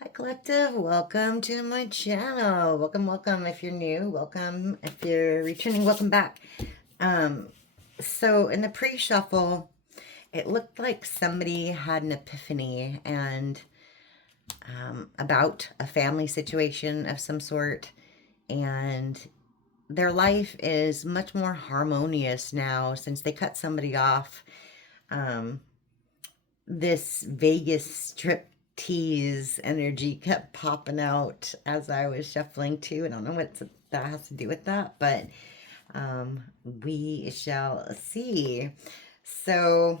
Hi Collective, welcome to my channel. Welcome if you're new, welcome if you're returning, welcome back. So in the pre-shuffle, it looked like somebody had an epiphany and about a family situation of some sort, and their life is much more harmonious now since they cut somebody off. Um, this Vegas strip tease energy kept popping out as I was shuffling too. I don't know what that has to do with that, but we shall see. So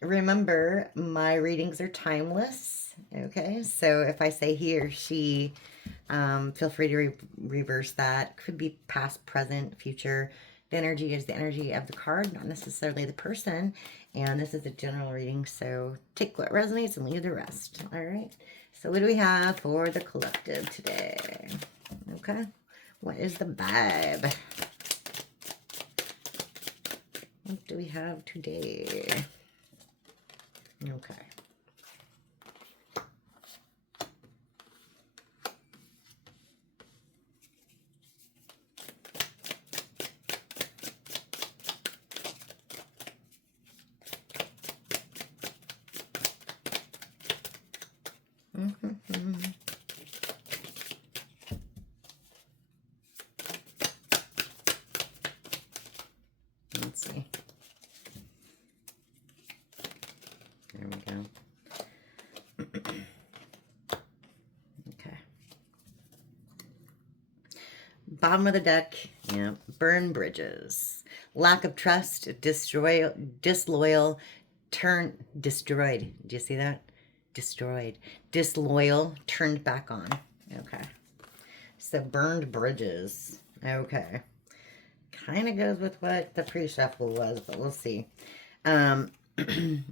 remember, my readings are timeless. Okay, so if I say he or she, feel free to reverse that. Could be past, present, future. The energy is the energy of the card, not necessarily the person. And this is a general reading, so take what resonates and leave the rest. All right. So what do we have for the collective today? Okay. What is the vibe? What do we have today? Okay. Let's see. There we go. Okay. Bottom of the deck, yeah. Burn bridges. Lack of trust, disloyal, destroyed. Do you see that? Destroyed. Disloyal, turned back on. Okay. So burned bridges. Okay. Kind of goes with what the pre-shuffle was, but we'll see.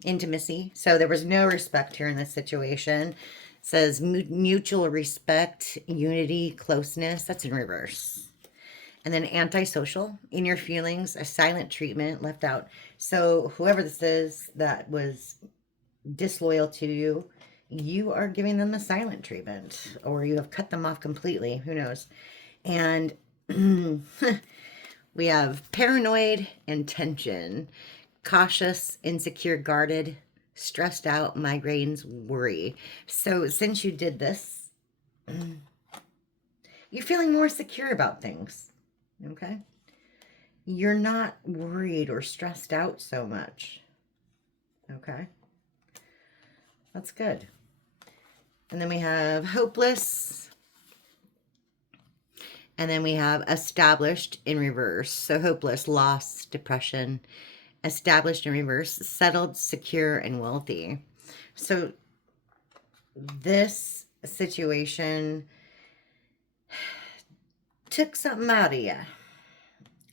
Intimacy. So there was no respect here in this situation. It says mutual respect, unity, closeness. That's in reverse. And then antisocial, in your feelings, a silent treatment left out. So whoever this is that was disloyal to you, you are giving them the silent treatment, or you have cut them off completely. Who knows? And we have paranoid and tension, cautious, insecure, guarded, stressed out, migraines, worry. So since you did this, you're feeling more secure about things. Okay? You're not worried or stressed out so much. Okay? That's good. And then we have hopeless. And then we have established in reverse. So hopeless, loss, depression. Established in reverse, settled, secure, and wealthy. So this situation took something out of you.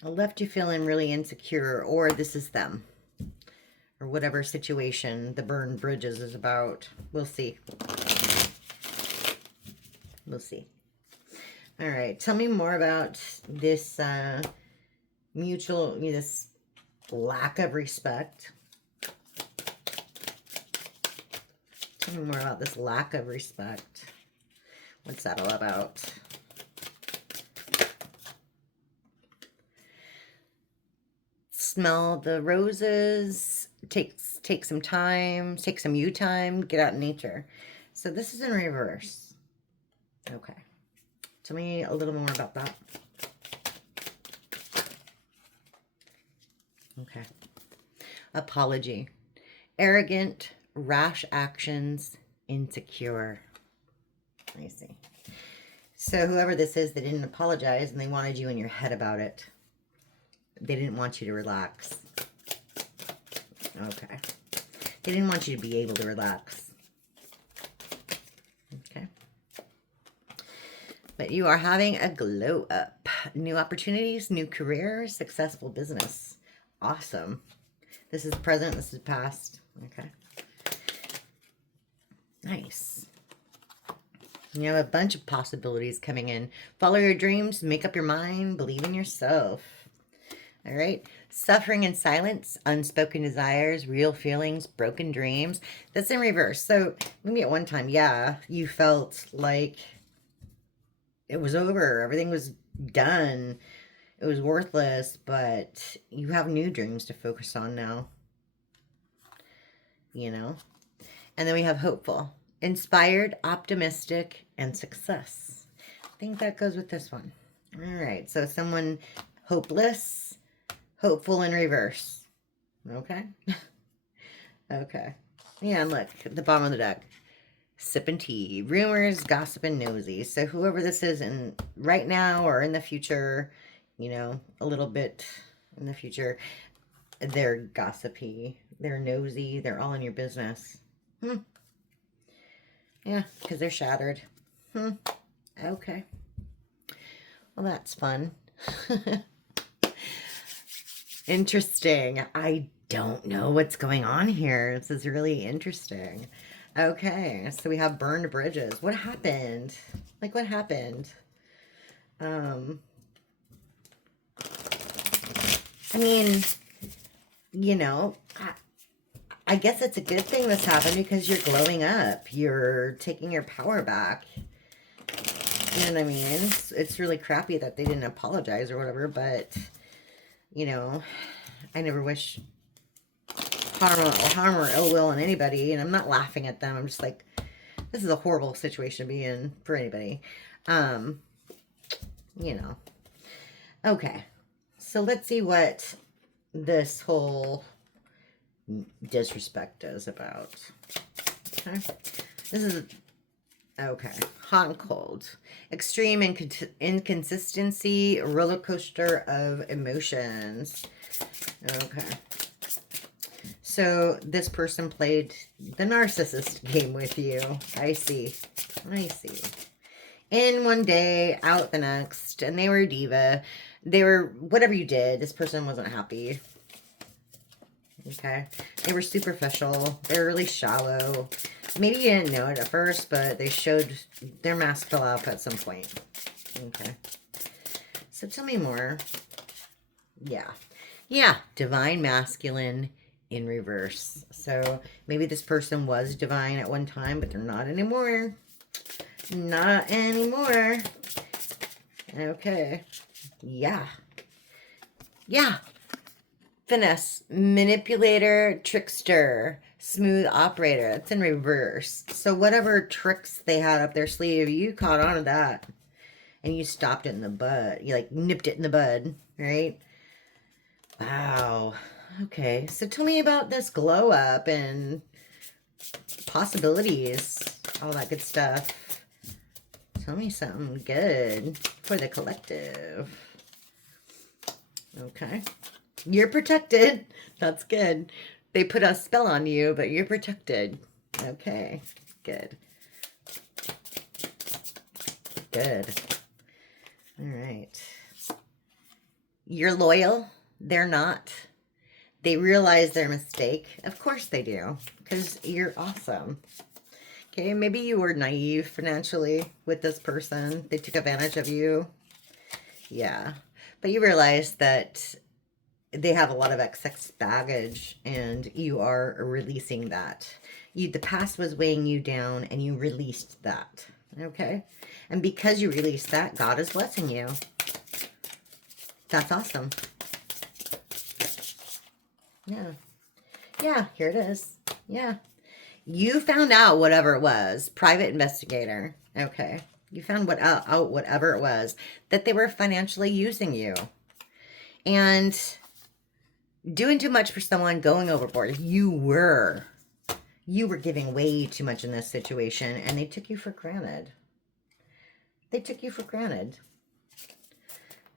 Left you feeling really insecure, or this is them. Or whatever situation the burned bridges is about. We'll see. We'll see. All right. Tell me more about this this lack of respect. Tell me more about this lack of respect. What's that all about? Smell the roses. Take some time. Take some you time. Get out in nature. So this is in reverse. Okay. Tell me a little more about that. Okay. Apology. Arrogant, rash actions, insecure. Let me see. So whoever this is, they didn't apologize and they wanted you in your head about it. They didn't want you to relax. Okay. They didn't want you to be able to relax. Okay. But you are having a glow up. New opportunities, new career, successful business. Awesome. This is present, this is past. Okay. Nice. You have a bunch of possibilities coming in. Follow your dreams, make up your mind, believe in yourself. All right. Suffering in silence, unspoken desires, real feelings, broken dreams. That's in reverse. So maybe at one time, yeah, you felt like it was over. Everything was done. It was worthless, but you have new dreams to focus on now, you know? And then we have hopeful, inspired, optimistic, and success. I think that goes with this one. All right. So someone hopeless, hopeful in reverse. Okay. Okay. Yeah, and look, at the bottom of the deck. Sipping tea, rumors, gossip, and nosy. So whoever this is in right now or in the future, you know, a little bit in the future, they're gossipy, they're nosy, they're all in your business. Yeah, because they're shattered. Okay. Well, that's fun. Interesting. I don't know what's going on here. This is really interesting. Okay, so we have burned bridges. What happened? Like, what happened? I mean, you know, I guess it's a good thing this happened because you're glowing up. You're taking your power back. You know what I mean? It's really crappy that they didn't apologize or whatever, but, you know, I never wish harm or ill will on anybody, and I'm not laughing at them. I'm just like, this is a horrible situation to be in for anybody. You know. Okay. So let's see what this whole disrespect is about. Okay. This is, okay, hot and cold. Extreme inconsistency, roller coaster of emotions. Okay. So this person played the narcissist game with you. I see. I see. In one day, out the next, and they were a diva. They were, whatever you did, this person wasn't happy. Okay. They were superficial. They were really shallow. Maybe you didn't know it at first, but they showed their mask fell off at some point. Okay. So tell me more. Yeah. Yeah. Divine masculine in reverse. So maybe this person was divine at one time, but they're not anymore. Not anymore. Okay. Yeah. Yeah. Finesse, manipulator, trickster, smooth operator. That's in reverse. So whatever tricks they had up their sleeve, you caught on to that. And you stopped it in the bud. You like nipped it in the bud, right? Wow. Okay. So tell me about this glow up and possibilities. All that good stuff. Tell me something good for the collective. Okay. You're protected. That's good. They put a spell on you, but you're protected. Okay. Good. Good. All right. You're loyal. They're not. They realize their mistake. Of course they do. Because you're awesome. Okay, maybe you were naive financially with this person. They took advantage of you. Yeah. But you realize that they have a lot of excess baggage and you are releasing that. The past was weighing you down and you released that. Okay? And because you released that, God is blessing you. That's awesome. Yeah. Yeah, here it is. Yeah. You found out whatever it was. Private investigator. Okay. You found out whatever it was. That they were financially using you. And doing too much for someone, going overboard. You were giving way too much in this situation. And they took you for granted. They took you for granted.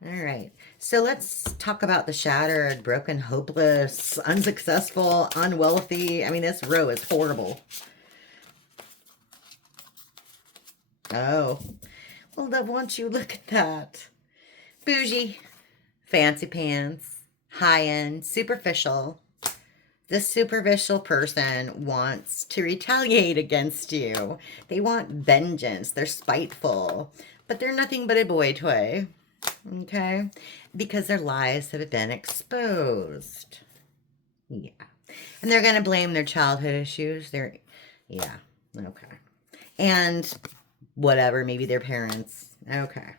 All right. So let's talk about the shattered, broken, hopeless, unsuccessful, unwealthy. I mean, this row is horrible. Oh. Well, love, won't you look at that? Bougie, fancy pants, high-end, superficial. This superficial person wants to retaliate against you. They want vengeance. They're spiteful. But they're nothing but a boy toy. Okay? Because their lies have been exposed. Yeah. And they're going to blame their childhood issues. Yeah. Okay. And whatever, maybe their parents. Okay.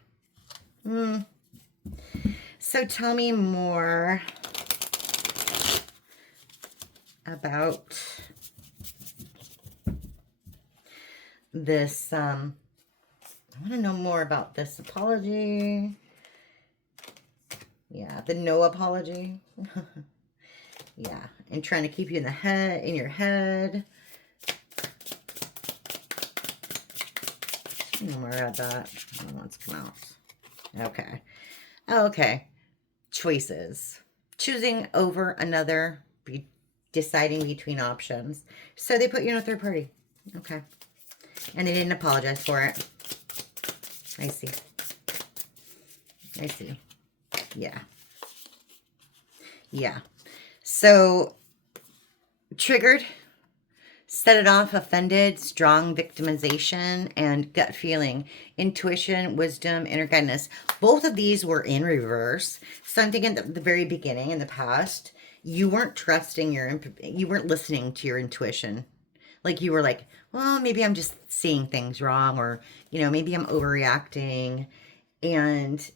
So tell me more about this. I want to know more about this apology. Yeah, the no apology. Yeah, and trying to keep you in your head. No more about that. I don't want to come out. Okay. Okay. Choices. Choosing over another. Deciding between options. So they put you in a third party. Okay. And they didn't apologize for it. I see. I see. Yeah. Yeah. So, triggered, set it off, offended, strong victimization, and gut feeling, intuition, wisdom, inner guidance. Both of these were in reverse. So I'm thinking at the very beginning, in the past, you weren't trusting you weren't listening to your intuition. Like you were like, well, maybe I'm just seeing things wrong, or, maybe I'm overreacting. And,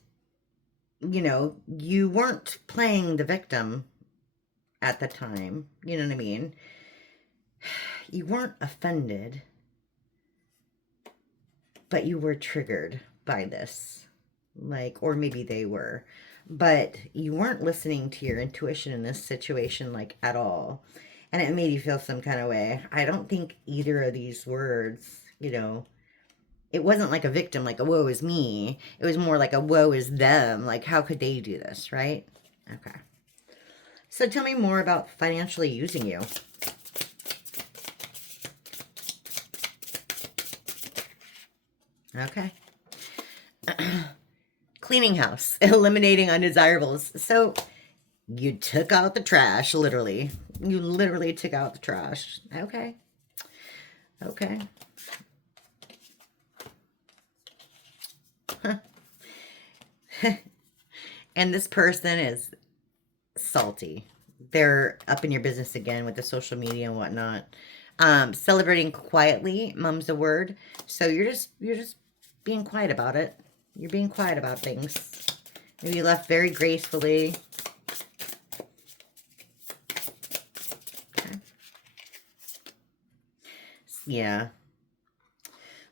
you weren't playing the victim at the time. You know what I mean? You weren't offended, but you were triggered by this. Like, or maybe they were. But you weren't listening to your intuition in this situation, like, at all. And it made you feel some kind of way. I don't think either of these words, it wasn't like a victim, like a woe is me. It was more like a woe is them. Like, how could they do this, right? Okay. So tell me more about financially using you. Okay. Cleaning house, eliminating undesirables. So you took out the trash, literally. You literally took out the trash. Okay. Okay. Huh. And this person is salty. They're up in your business again with the social media and whatnot. Celebrating quietly, mum's a word. So you're just being quiet about it. You're being quiet about things. Maybe you left very gracefully. Okay. Yeah.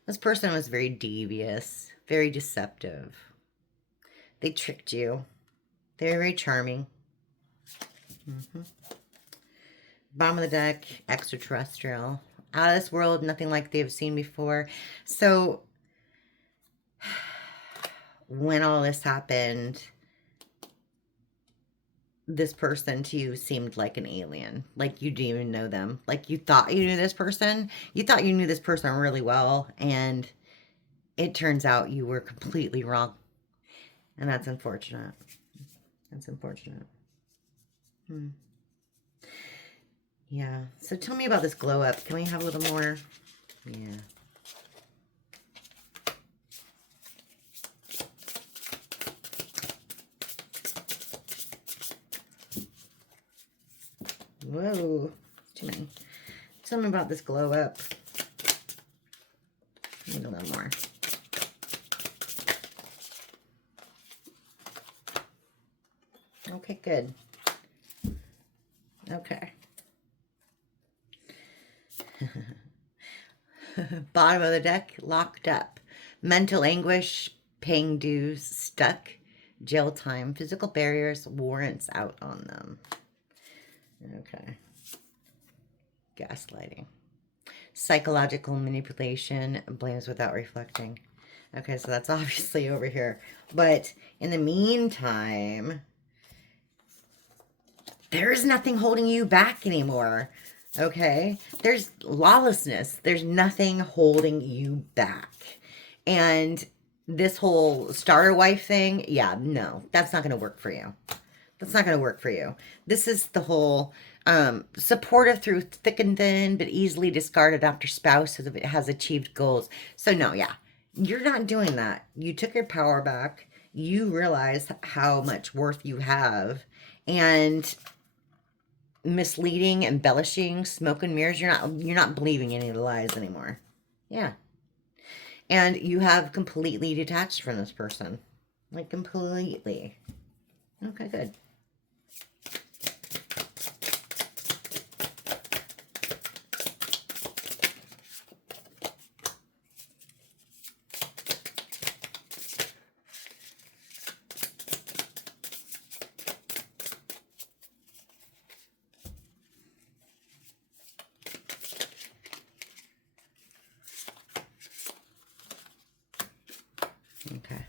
This person was very devious, very deceptive. They tricked you. They're very charming. Bottom of the deck, extraterrestrial. Out of this world, nothing like they've seen before. So, when all this happened, this person to you seemed like an alien. Like you didn't even know them. Like you thought you knew this person. You thought you knew this person really well. And it turns out you were completely wrong. And that's unfortunate. That's unfortunate. Yeah. So tell me about this glow up. Can we have a little more? Yeah. Whoa. Too many. Tell me about this glow up. Need a little more. Okay, good. Okay. Bottom of the deck, locked up. Mental anguish, paying dues, stuck. Jail time, physical barriers, warrants out on them. Okay. Gaslighting. Psychological manipulation, blames without reflecting. Okay, so that's obviously over here. But in the meantime, there is nothing holding you back anymore. Okay? There's lawlessness. There's nothing holding you back. And this whole starter wife thing, yeah, no, that's not going to work for you. That's not going to work for you. This is the whole supportive through thick and thin, but easily discarded after spouse has achieved goals. So no, yeah, you're not doing that. You took your power back. you realize how much worth you have, and misleading, embellishing, smoke and mirrors, you're not believing any of the lies anymore. Yeah. And you have completely detached from this person. Like, completely. Okay, good. Okay.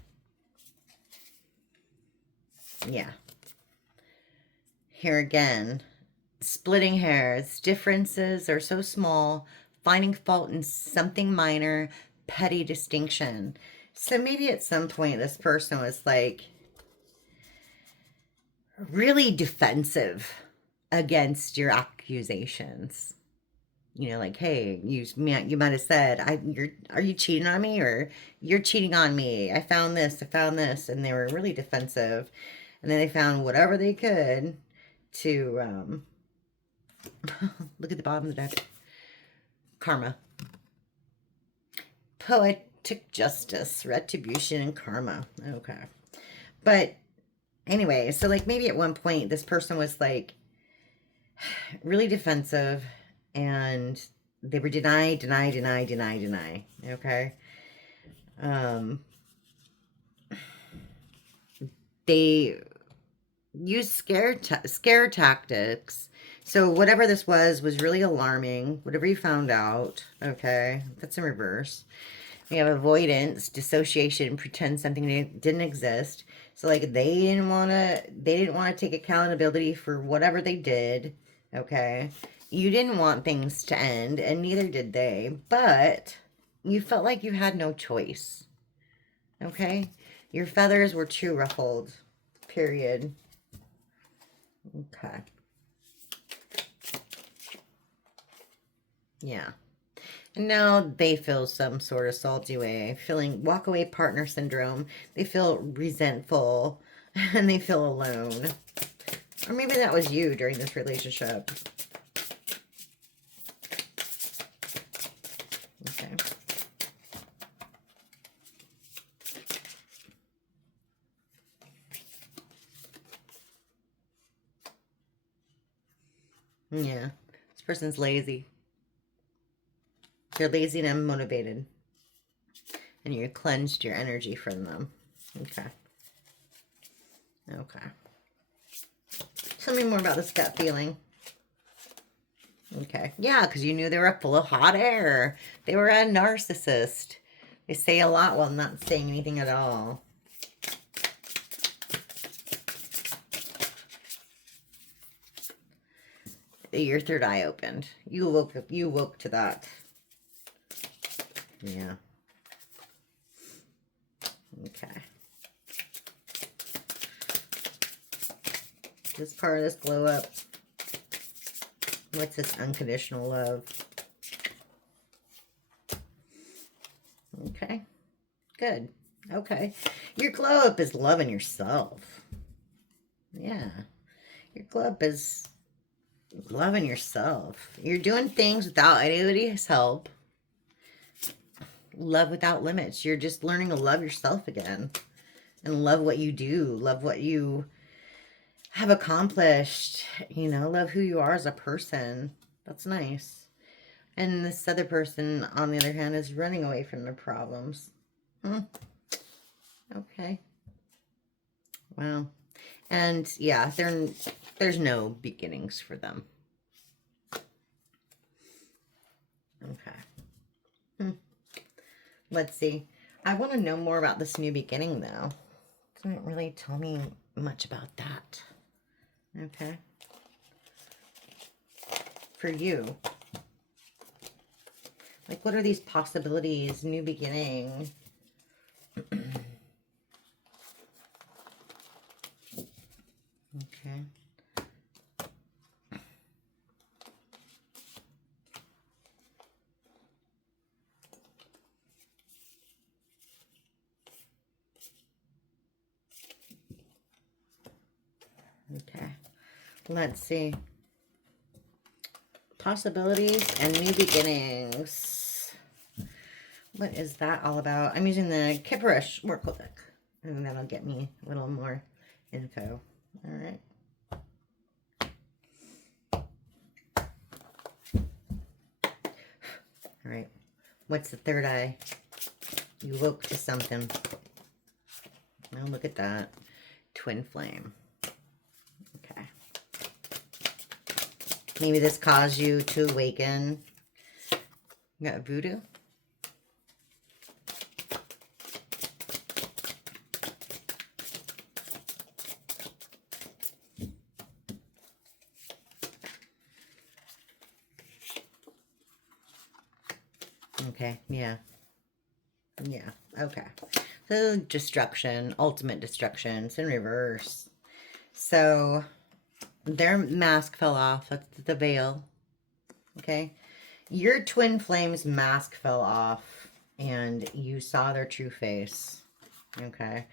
Yeah. Here again, splitting hairs. Differences are so small, finding fault in something minor, petty distinction. So maybe at some point this person was like really defensive against your accusations. You know, like, hey, you might have said, are you cheating on me, or you're cheating on me? I found this, and they were really defensive, and then they found whatever they could to look at the bottom of the deck. Karma, poetic justice, retribution, and karma. Okay, but anyway, so like maybe at one point this person was like really defensive, and they were deny. Okay. They used scare tactics. So whatever this was really alarming. Whatever you found out. Okay. That's in reverse. We have avoidance, dissociation, pretend something didn't exist. So like they didn't want to take accountability for whatever they did. Okay. You didn't want things to end, and neither did they, but you felt like you had no choice. Okay? Your feathers were too ruffled. Period. Okay. Yeah. And now they feel some sort of salty way, feeling walk-away partner syndrome. They feel resentful, and they feel alone. Or maybe that was you during this relationship. Okay. Yeah. This person's lazy. They're lazy and unmotivated. And you cleansed your energy from them. Okay. Okay. Tell me more about this gut feeling. Okay. Yeah, because you knew they were full of hot air. They were a narcissist. They say a lot while not saying anything at all. Your third eye opened. You woke to that. Yeah. Okay. This part of this glow up. What's this unconditional love? Okay. Good. Okay. Your glow up is loving yourself. Yeah. Your glow up is loving yourself. You're doing things without anybody's help. Love without limits. You're just learning to love yourself again. And love what you do. Love what you have accomplished. You know, love who you are as a person. That's nice. And this other person, on the other hand, is running away from their problems. Okay. Wow. And yeah, there's no beginnings for them. Okay. Let's see. I want to know more about this new beginning, though. It doesn't really tell me much about that. Okay. For you. Like, what are these possibilities? New beginning. Okay. Okay. Let's see. Possibilities and new beginnings. What is that all about? I'm using the Kipperish Oracle deck, and that'll get me a little more info. All right. All right. What's the third eye? You woke to something. Oh, look at that. Twin flame. Okay. Maybe this caused you to awaken. You got voodoo. Okay, yeah. Yeah, okay. So destruction, ultimate destruction. It's in reverse. So their mask fell off. That's the veil. Okay. Your twin flame's mask fell off and you saw their true face. Okay.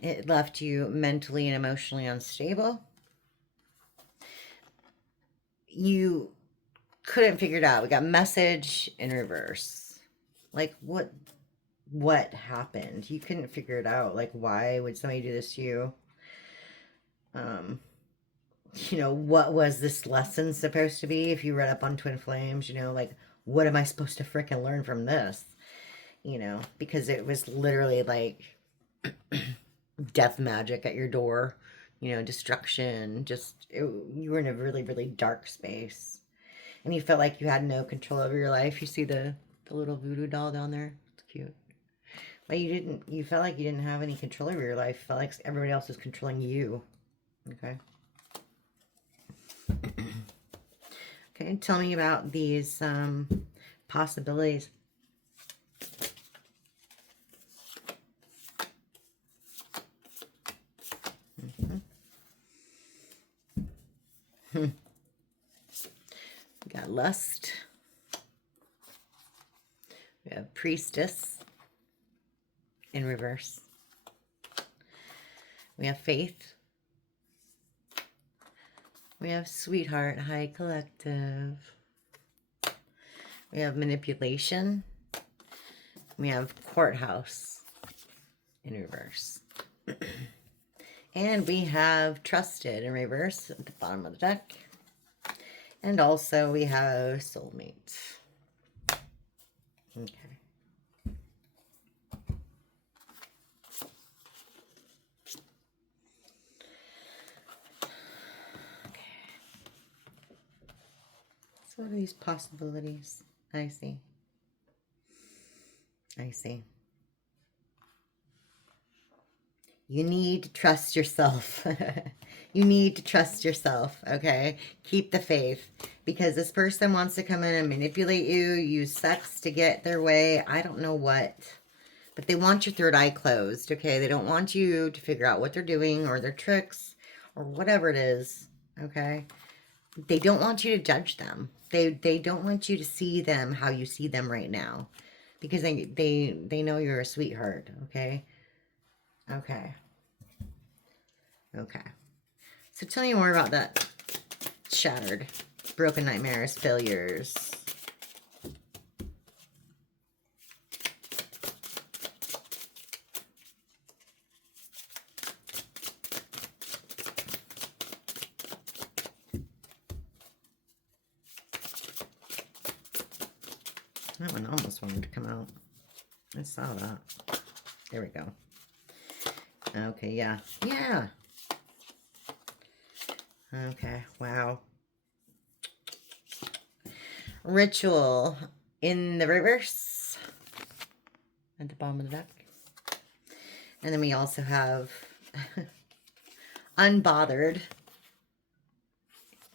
It left you mentally and emotionally unstable. You couldn't figure it out. We got message in reverse. Like, what happened? You couldn't figure it out. Like, why would somebody do this to you? You know, what was this lesson supposed to be? If you read up on twin flames, you know, like, what am I supposed to frickin' learn from this? You know, because it was literally like death magic at your door, you know, destruction. You were in a really, really dark space. And you felt like you had no control over your life. You see the little voodoo doll down there? It's cute. But you felt like you didn't have any control over your life. You felt like everybody else was controlling you. Okay. Okay, tell me about these possibilities. We got lust. We have priestess in reverse. We have faith. We have sweetheart, high collective. We have manipulation. We have courthouse in reverse. And we have trusted in reverse at the bottom of the deck. And also we have soulmate. Okay. So what are these possibilities? I see. I see. You need to trust yourself. You need to trust yourself, okay? Keep the faith. Because this person wants to come in and manipulate you, use sex to get their way. I don't know what. But they want your third eye closed, okay? They don't want you to figure out what they're doing or their tricks or whatever it is, okay? They don't want you to judge them. They don't want you to see them how you see them right now. Because they know you're a sweetheart, okay? Okay. Okay. So tell me more about that shattered, broken nightmares, failures. That one almost wanted to come out. I saw that. There we go. Okay, yeah. Yeah. Okay, wow. Ritual in the reverse at the bottom of the deck. And then we also have unbothered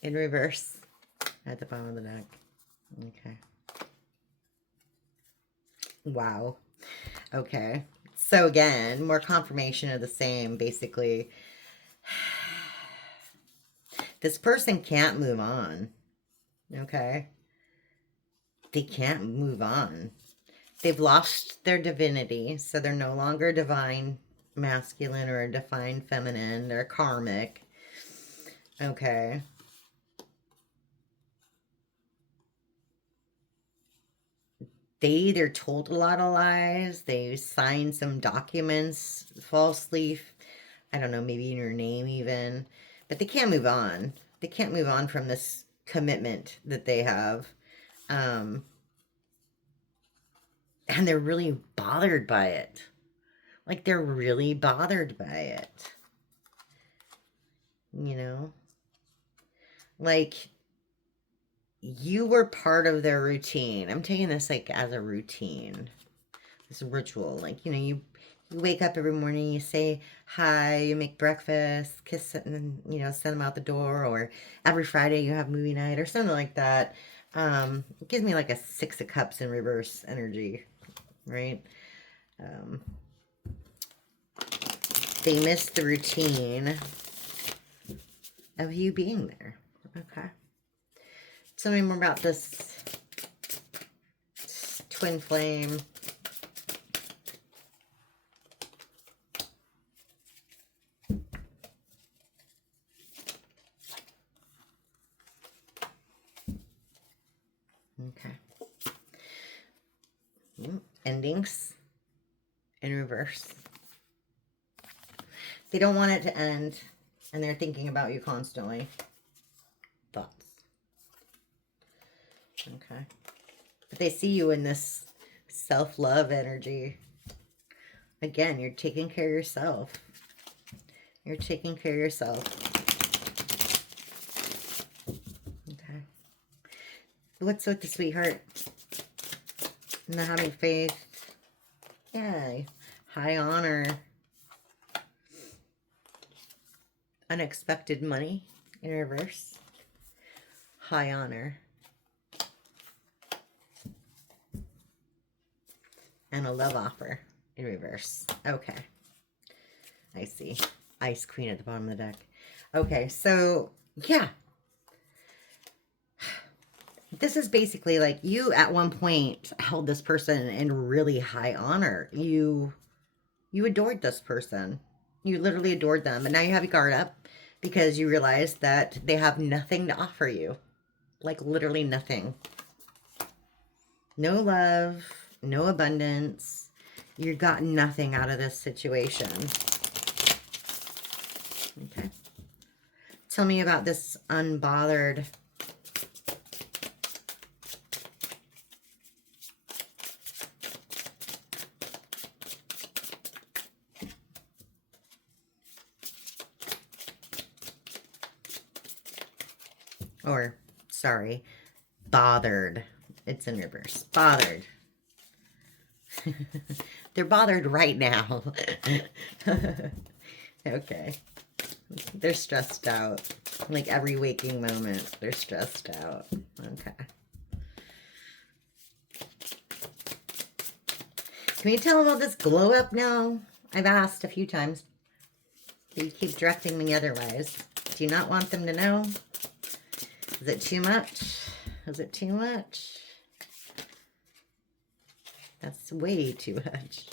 in reverse at the bottom of the deck. Okay. Wow. Okay. So again, more confirmation of the same, basically. This person can't move on. Okay? They can't move on. They've lost their divinity, so they're no longer divine masculine or divine feminine. They're karmic. Okay. They either told a lot of lies, they signed some documents falsely, I don't know, maybe in your name even, but they can't move on. They can't move on from this commitment that they have. Um, and they're really bothered by it. Like, they're really bothered by it. You know? Like, you were part of their routine. I'm taking this like as a routine, this ritual. Like, you wake up every morning, you say hi, you make breakfast, kiss it, and then, send them out the door. Or every Friday you have movie night or something like that. It gives me like a Six of Cups in reverse energy, right? Um, they miss the routine of you being there. Okay. Tell me more about this twin flame. Okay. Endings in reverse. They don't want it to end, and they're thinking about you constantly. Thoughts. Okay. But they see you in this self-love energy. Again, you're taking care of yourself. You're taking care of yourself. Okay. What's with the sweetheart? Not having faith. Yeah. High honor. Unexpected money in reverse. High honor. And a love offer in reverse. Okay. I see. Ice Queen at the bottom of the deck. Okay, so yeah. This is basically like you at one point held this person in really high honor. You adored this person. You literally adored them. And now you have your guard up because you realize that they have nothing to offer you. Like literally nothing. No love, no abundance. You got nothing out of this situation. Okay. Tell me about this unbothered. Or, sorry, bothered. It's in reverse. Bothered. They're bothered right now. Okay. They're stressed out. Like every waking moment, they're stressed out. Okay. Can you tell them about this glow up now? I've asked a few times. But you keep directing me otherwise. Do you not want them to know? Is it too much? Is it too much? That's way too much.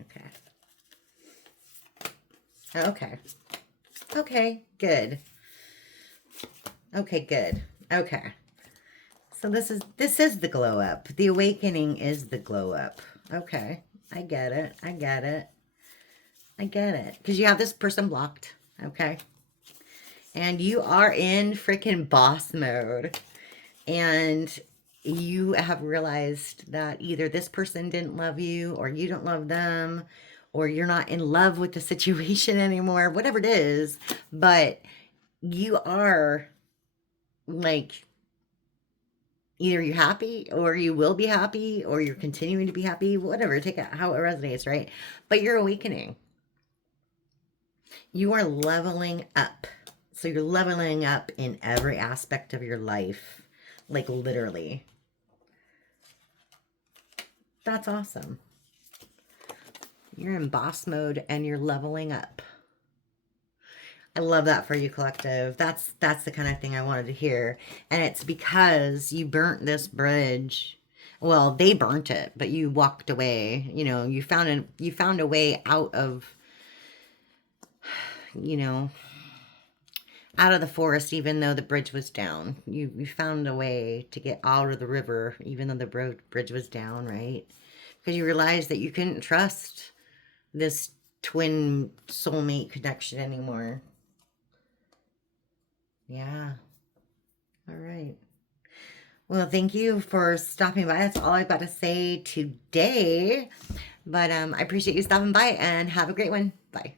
Okay. Okay. Okay, good. Okay, good. Okay. So this is the glow up. The awakening is the glow up. Okay. I get it. I get it. I get it. Because you have this person blocked. Okay. And you are in freaking boss mode. And you have realized that either this person didn't love you, or you don't love them, or you're not in love with the situation anymore, whatever it is. But you are like, either you're happy, or you will be happy, or you're continuing to be happy, whatever, take it how it resonates, right? But you're awakening. You are leveling up. So you're leveling up in every aspect of your life, like literally. That's awesome. You're in boss mode and you're leveling up. I love that for you, collective. That's the kind of thing I wanted to hear. And it's because you burnt this bridge. Well, they burnt it, but you walked away. You found a way out of you know, out of the forest, even though the bridge was down. You found a way to get out of the river, even though the bridge was down, right? Because you realized that you couldn't trust this twin soulmate connection anymore. Yeah. All right. Well, thank you for stopping by. That's all I've got to say today. But I appreciate you stopping by and have a great one. Bye.